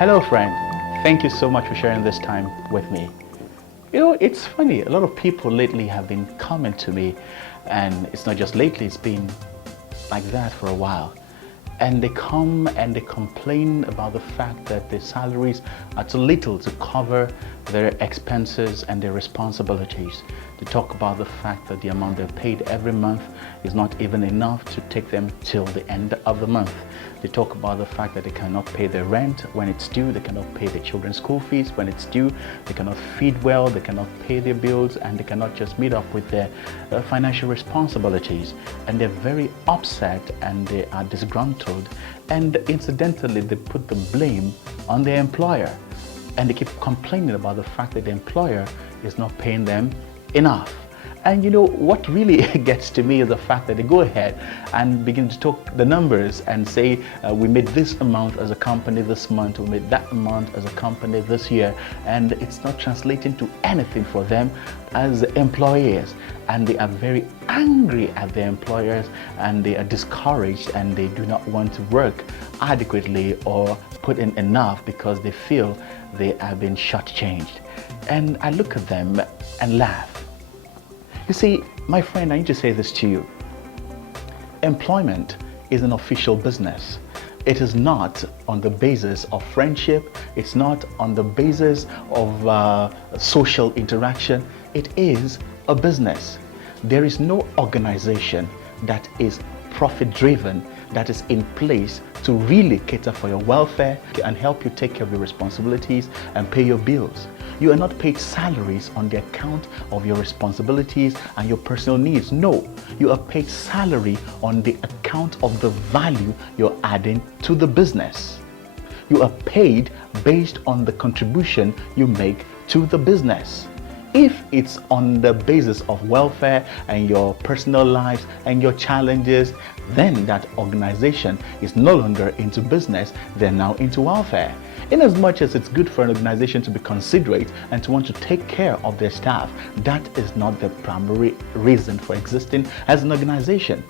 Hello, friend. Thank you so much for sharing this time with me. You know, it's funny. A lot of people lately have been coming to me, and it's not just lately, it's been like that for a while. And they come and they complain about the fact that their salaries are too little to cover their expenses and their responsibilities. They talk about the fact that the amount they're paid every month is not even enough to take them till the end of the month. They talk about the fact that they cannot pay their rent when it's due, they cannot pay their children's school fees when it's due, they cannot feed well, they cannot pay their bills, and they cannot just meet up with their financial responsibilities. And they're very upset and they are disgruntled, and incidentally they put the blame on their employer, and they keep complaining about the fact that the employer is not paying them enough. And you know what really gets to me is the fact that they go ahead and begin to talk the numbers and say we made this amount as a company this month, we made that amount as a company this year, and it's not translating to anything for them as employees. And they are very angry at their employers, and they are discouraged, and they do not want to work adequately or put in enough because they feel they have been shortchanged. And I look at them and laugh. You see, my friend, I need to say this to you. Employment is an official business. It is not on the basis of friendship. It's not on the basis of social interaction. It is a business. There is no organization that is profit-driven, that is in place to really cater for your welfare and help you take care of your responsibilities and pay your bills. You are not paid salaries on the account of your responsibilities and your personal needs. No, you are paid salary on the account of the value you're adding to the business. You are paid based on the contribution you make to the business. If it's on the basis of welfare and your personal lives and your challenges, then that organization is no longer into business, they're now into welfare. In as much as it's good for an organization to be considerate and to want to take care of their staff, that is not the primary reason for existing as an organization.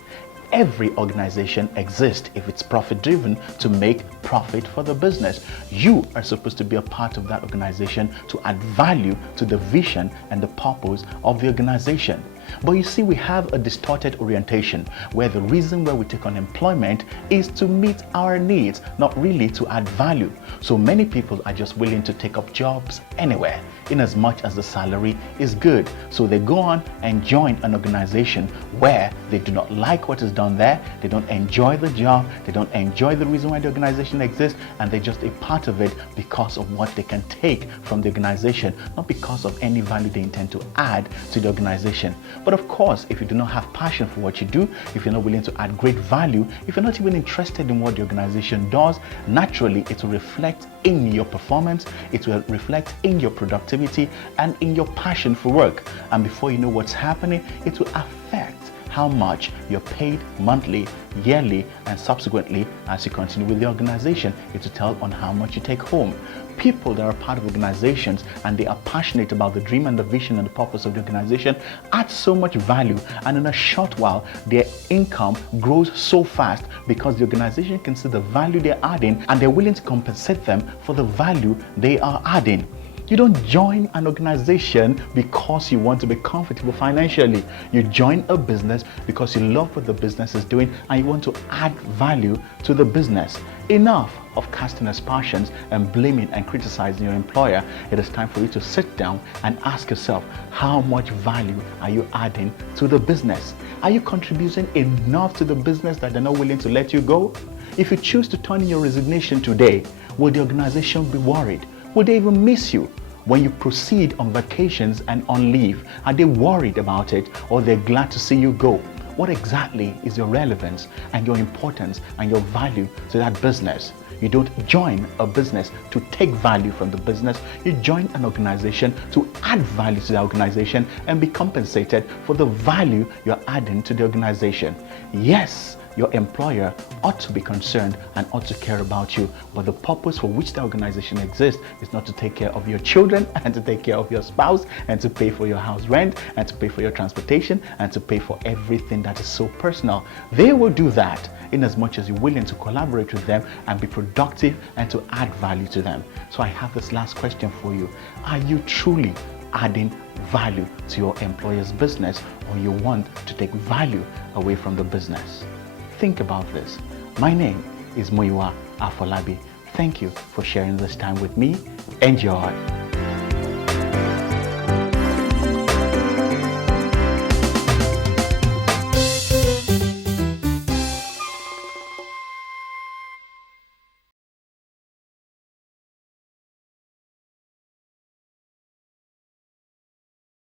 Every organization exists if it's profit-driven to make profit for the business. You are supposed to be a part of that organization to add value to the vision and the purpose of the organization. But you see, we have a distorted orientation where the reason why we take on employment is to meet our needs, not really to add value. So many people are just willing to take up jobs anywhere, in as much as the salary is good. So they go on and join an organization where they do not like what is done there, they don't enjoy the job, they don't enjoy the reason why the organization exists, and they're just a part of it because of what they can take from the organization, not because of any value they intend to add to the organization. But of course, if you do not have passion for what you do, if you're not willing to add great value, if you're not even interested in what the organization does, naturally it will reflect in your performance, it will reflect in your productivity and in your passion for work. And before you know what's happening, it will affect how much you're paid monthly, yearly, and subsequently as you continue with the organization. It will tell on how much you take home. People that are part of organizations and they are passionate about the dream and the vision and the purpose of the organization add so much value, and in a short while their income grows so fast because the organization can see the value they're adding and they're willing to compensate them for the value they are adding. You don't join an organization because you want to be comfortable financially. You join a business because you love what the business is doing and you want to add value to the business. Enough of casting aspersions and blaming and criticizing your employer. It is time for you to sit down and ask yourself, how much value are you adding to the business? Are you contributing enough to the business that they're not willing to let you go? If you choose to turn in your resignation today, will the organization be worried? Will they even miss you? When you proceed on vacations and on leave, are they worried about it, or they're glad to see you go? What exactly is your relevance and your importance and your value to that business? You don't join a business to take value from the business. You join an organization to add value to the organization and be compensated for the value you're adding to the organization. Yes, your employer ought to be concerned and ought to care about you. But the purpose for which the organization exists is not to take care of your children and to take care of your spouse and to pay for your house rent and to pay for your transportation and to pay for everything that is so personal. They will do that in as much as you're willing to collaborate with them and be productive and to add value to them. So I have this last question for you. Are you truly adding value to your employer's business, or you want to take value away from the business? Think about this. My name is Muyiwa Afolabi. Thank you for sharing this time with me. Enjoy.